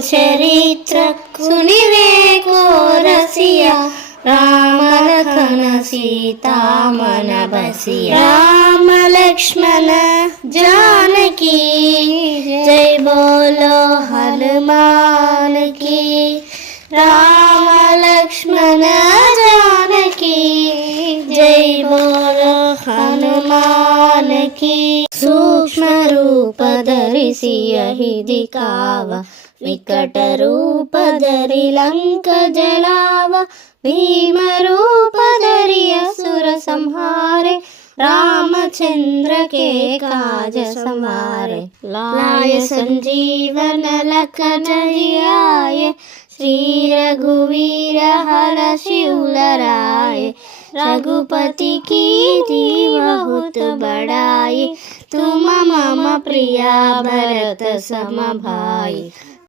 चरित्र सुनिवे को रसिया राम लखन सीता मन बसिया राम लक्ष्मण जानकी जय बोलो हनुमान की राम लक्ष्मण जानकी जय बोलो हनुमान की सूक्ष्म रूप धरिसि यहि दिखावा विकट रूप धरि लंक जलावा भीम रूप धरि असुर संहारे रामचंद्र के काज समारे लाय संजीवन लखन जियाय श्री रघुवीर हर शिवलराय रघुपति की बहुत बड़ाई तुम मम प्रिया भरत सम भाई